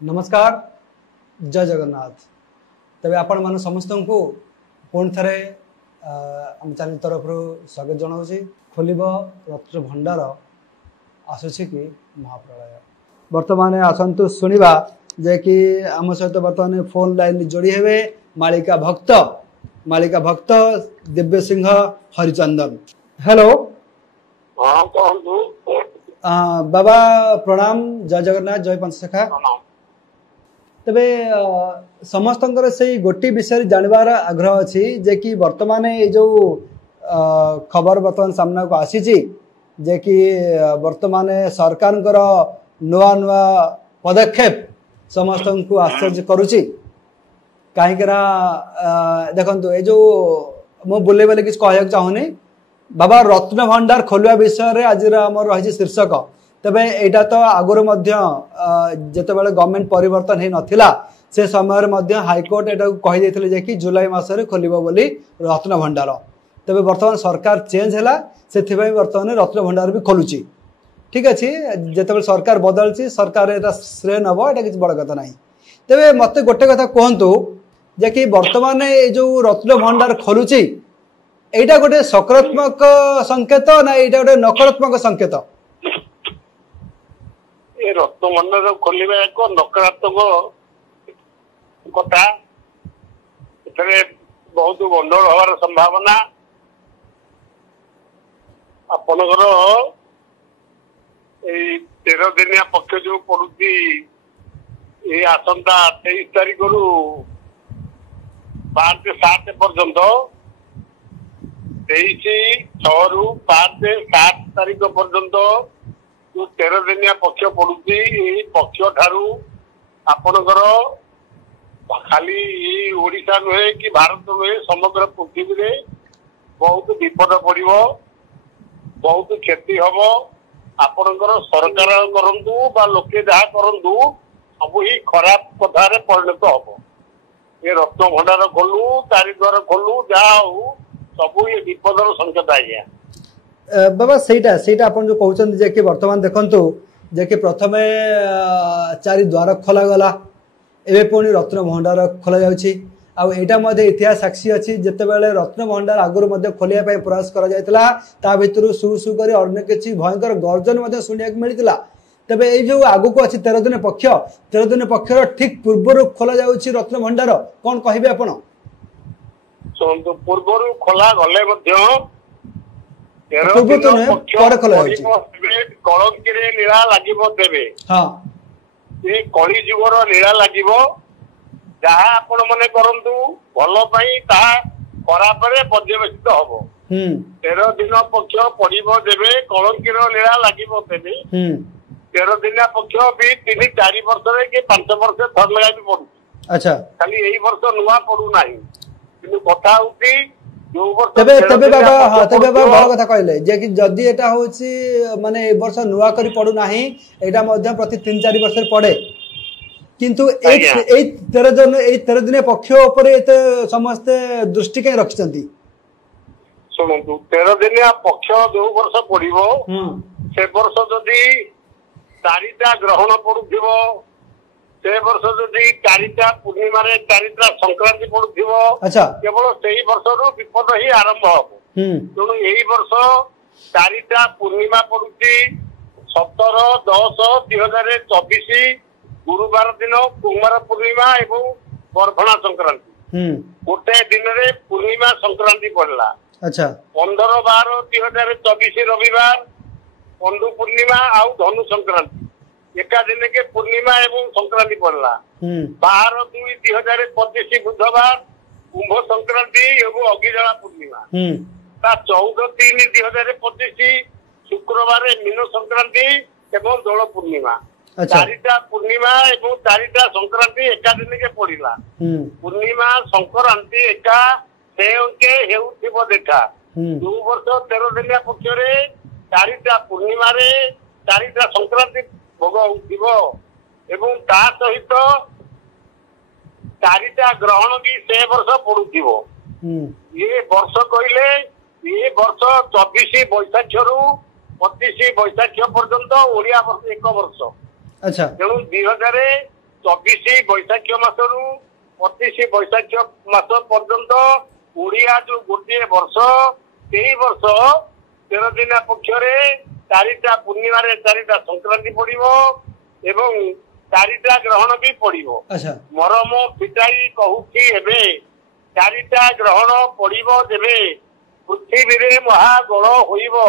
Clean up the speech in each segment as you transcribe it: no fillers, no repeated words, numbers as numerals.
नमस्कार जय जगन्नाथ। तबे आपण मान समस्त को पुणी थे आम चैनल तरफ स्वागत जनाऊँगी। खोल रत्न भंडार आसूसी कि महाप्रलय बर्तमान आसतु शुणा जे कि आम सहित बर्तमान फोन लाइन जोड़ी हे मालिका भक्त दिव्य सिंह हरिचंदन। हेलो बाबा प्रणाम जय जगन्नाथ जय पंचसखा। तबे समस्त से गोटी विषय जानवर आग्रह अच्छी जे कि वर्तमान ये जो खबर वर्तमान सामना को आसी जे कि वर्तमान सरकार नुआ नुआ पदक्षेप समस्त को आश्चर्य करुच्ची कहीं देखो ये जो मु बुले बोले किसी कहना चाहूनी बाबा रत्न भंडार खोलवा विषय आज रही शीर्षक। तबे एटा तो आगुरी जितेबाला गवर्नमेंट परिवर्तन हो नाला से समय हाईकोर्ट एटा कही कि जुलाई मासरे खोलिबो बोली रत्न भंडार। तबे वर्तमान सरकार चेंज है से वर्तमान रत्न भंडार भी खोलुची। ठीक अच्छे जिते सरकार बदलची सरकार एटा श्रेय नब एटा किसी बड़ कथा ना। तबे मत गोटे कथा कहतु जे कि वर्तमान ये जो रत्न भंडार खोलुची एटा गोटे सकारात्मक संकेत ना एटा गोटे नकारात्मक संकेत? रत्न भंडार खोलिबा एक नकारात्मक कथा। एथरे बहुत गंडगोल हवार संभावना आपनकर 13 दिनिया पक्ष जो पड़ुची ये आसंता 23 तारीख रु 5-7 पर्यंत 23/6 रु 5-7 तारीख पर्यंत जो 13 दिनिया पक्ष पड़ुची पक्ष ठारू आपनकर खाली ओडिशा नुहे कि भारत नुहे समग्र पृथ्वी रे बहुत विपद पड़िबो, बहुत क्षति हम। आपनकर सरकार करंतु बा लोके जहा करंतु सब ही खराब कथार परिणत हम। ये रत्न भंडार खोलू चारि द्वार खोलू जहा हो सब ये विपदर संकेत आज्ञा। बाबा सेटा अपन जो कहउछन जे कि वर्तमान देखंतु जे कि प्रथमे 4 द्वार खोला गला एबे पुणी रत्न भंडार खोला जाउछि। आ एटा मध्ये इतिहास साक्षी अछि जेते बेले रत्न भंडार आगुर मध्ये खोलिया पय प्रयास करा जायतला ता भितरु सु करी अन्य किछि भयंकर गर्जन मध्ये सुनिया मिलितला। तबे ए जो आगु को अछि 13 दिन पक्षर ठीक पूर्वरु खोला जाउछि रत्न भंडार कोन कहिबे आपण? सुनतु पूर्वरु खोला गले मध्ये कलंकी लीला लगे देवे। हाँ ये कली जुगर लीला लगे जहा आपण मैंने करंतु भल खराब पर्यवेक्षित हम। 13 दिन पक्ष पड़ो देवे कलंकी लीला लगे देवे। 13 दिन पक्ष भी 3-4 वर्ष कि 5 वर्ष थर लगा भी पड़ू। अच्छा खाली यही वर्ष नुआ पड़ू ना कि कथा होती तबे बाबा बड़ कथा कहले जे कि जदि एटा होची माने ए वर्ष नुआ करी पडू नाही एटा मध्ये प्रति 3-4 वर्ष पड़े किंतु ए 13 दिन पक्ष ऊपर एते समस्त दृष्टि के रखिसंती। सुनंतु 13 दिन पक्ष जो वर्ष पड़िबो से वर्ष जदि 4टा ग्रहण पडुथिबो से वर्ष जदि 4टा पूर्णिमा रे 4टा संक्रांति पड़ुथिबो केवल सेही वर्ष रु विपद ही आरंभ हो। तेणु यही वर्ष 4टा पूर्णिमा पड़ुची 17/10/2024 गुरुवार दिन कुमार पूर्णिमा एवं बरफणा संक्रांति गोटे दिन रे पूर्णिमा संक्रांति पड़ला। अच्छा 15/12/2024 रविवार पंडु पूर्णिमा आउ धनु संक्रांति एका दिन के पूर्णिमा एवं संक्रांति पड़ला। 12/2/2025 बुधवार कुंभ संक्रांति एवं अग्निजला पूर्णिमा। 14/3/2025 शुक्रवार मीन संक्रांति एवं दोल पूर्णिमा। 4टा पूर्णिमा एवं 4टा संक्रांति एका दिन के पड़िला। पूर्णिमा संक्रांति एका से अंके हेउथिबो देखा दो वर्ष 13 दिन पक्ष रे 4टा पूर्णिमा रे 4टा संक्रांति भोग होथिबो एवं ता सहित 4टा ग्रहण भी से वर्ष पड़ुथिबो। ये वर्ष कहले ये वर्ष 24 बैशाख रु 25 बैशाख पर्यंत ओडिया वर्ष एक वर्ष। अच्छा तेणु 2000 24 बैशाख मासरू 25 बैशाख मास पर्यंत ओडिया जो गोटे वर्ष यही वर्ष 13 दिन पक्षरे 4टा पूर्णिमा 4टा संक्रांति पड़िबो एवं 4टा ग्रहण भी पड़िबो। मरम पिटाई कहूची एबे 4टा ग्रहण पड़िबो जेबे पृथ्वी रे महागोल होइबो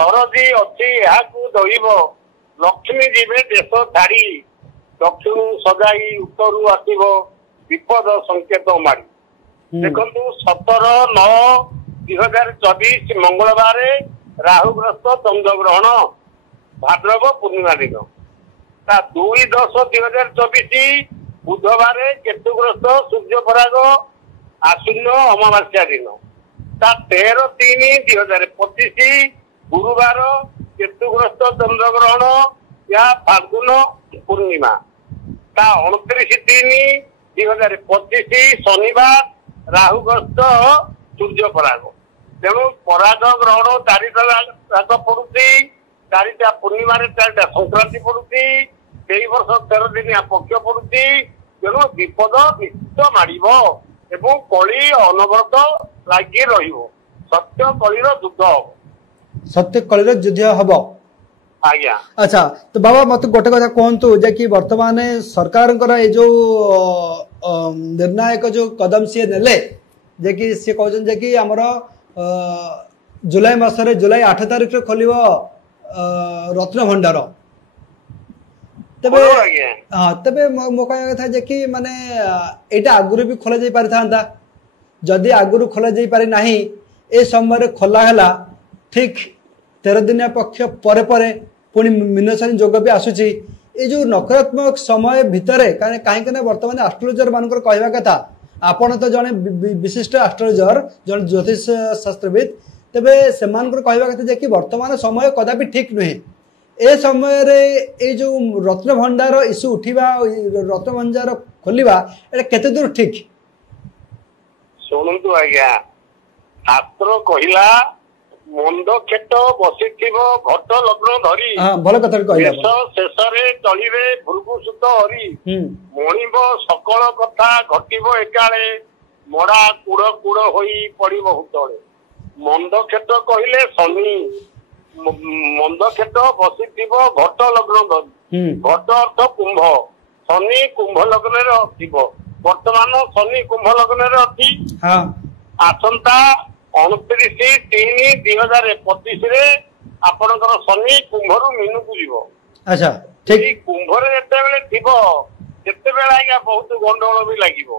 सरदी अच्छी याकू दइबो लक्ष्मी जीवे देश छाड़ी दक्षिण सजाई उत्तरू आसो विपद संकेत माड़ी देखु 17/9/2024 मंगलवार राहुग्रस्त चंद्रग्रहण भाद्रव पूर्णिमा दिन 2/10/2024 बुधवार केतुग्रस्त सूर्यपराग आश्विन अमावास्या दिन 13/3/2025 गुरुवार केतुग्रस्त चंद्रग्रहण या फाल्गुन पूर्णिमा 29/3/2025 शनिवार राहुग्रस्त सूर्यपराग तेणु पराग ग्रहण 4टा पड़ुची 4टा पूर्णिमा 4टा संक्रांति पड़ुची से वर्ष 13 दिनिया पक्ष पड़ुची तेणु विपद निश्चित माड़ एवं कली अनवरत लगी रत्य कलीर युद्ध हम सत्य कलीर युद्ध हम आज्ञा। अच्छा तो बाबा मत गोटे कथा कहतु जे कि वर्तमान सरकार जो निर्णायक जो कदम सी नेले जे कि सी कहते जे कि आमर जुलाई मासरे जुलाई 8 तारिख रे खोलिव रत्न भंडार तबे हाँ तबे मो कह कथा जे कि माने एटा आगुरी भी खोला जाई पारि थांता जदि आगुरी खोला जाई पारि नाही ए समय खोला हला ठीक 13 दिनिया पक्ष परे परे पुणी मीनशनि जोग भी आसुची ये जो नकारात्मक समय भितर कहीं वर्तमान एस्ट्रोलॉजर मान कहवा कथा आपण तो जड़े विशिष्ट एस्ट्रोलॉजर जड़े ज्योतिष शास्त्रविद तेबे से कहवा कथा जे कि वर्तमान समय कदापि ठीक नुहे ए समय ये जो रत्न भंडार इश्यू उठा रत्न भंडार खोलिबा एटा केते दूर ठीक सुनंतु आज्ञा शास्त्र कहिला मंद खेत बसी घट लग्न धरी शेष चलिबे भृगुसुत हरि मणिब सकल कथा घटिब एकाले मड़ा कूड़ कूड़ होई पड़िब हुतले मंद खेत कहले शनि मंद खेत बसी घट लग्न धरी घट अर्थ कुंभ शनि कुंभ लग्न वर्तमान शनि कुंभ लग्न अच्छी आसंता 29/3/2025 रे आपनकर शनि कुंभरू मीनु को जीवो। अच्छा ठीक कुंभर जेते बेले थिबो जेते बेले आज्ञा बहुत गंडगोल भी लागिबो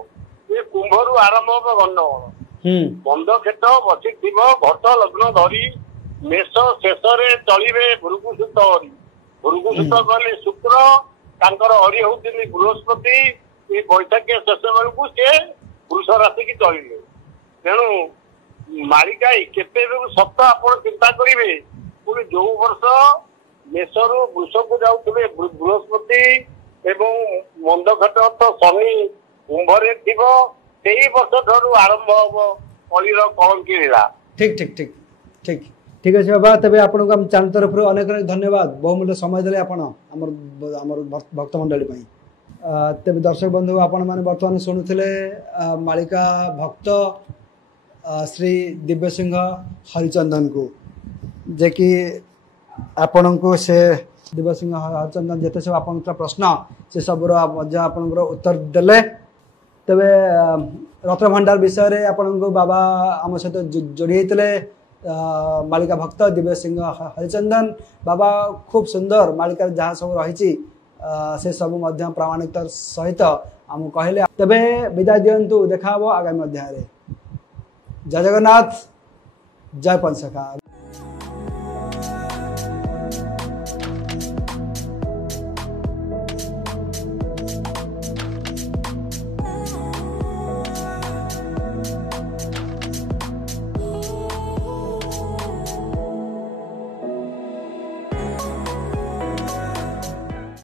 ए कुंभरू आरंभ हो गंडगोल बंद खेत बसी थिबो घट लग्न धरी मेष शेष रे चलिबे भृगुसुत हरि भृगुसुत कहले शुक्र तांकर हरि होउथिनि बृहस्पति ए बैशाखी शेष बेलकू से पुरुष राशि की चलिबे तेणु मालिका केते सप्ताह आपण चिंता करेंगे पुणी जो वर्ष मेषरु वृष को जाऊे बृहस्पति एवं मंदघट अर्थ शनि कुंभरे थी वर्ष ठारू आरंभ हम कलिर कलंकी लीला। ठीक ठीक ठीक ठीक ठीक अच्छे बाबा तेज आपको आम चैनल तरफ अनेक अनेक धन्यवाद बहुमूल्य समय देले आपण भक्त मंडली तेज दर्शक बंधु आपण मैंने बर्तमान शुणुले मालिका भक्त श्री दिव्य सिंह हरिचंदन को जे कि आपण को से दिव्य सिंह हरिचंदन जिते सब आप प्रश्न से सब उत्तर देले तेरे रत्न भंडार विषय आपण को बाबा आम सहित जोड़ी मालिका भक्त दिव्य सिंह हरिचंदन बाबा खूब सुंदर मालिका जहाँ सब रही से सब प्रामाणिकता सहित आम कहले तेबे विदाय दिंतु देखा आगामी अध्याय जय जगन्नाथ जय पंचसखा।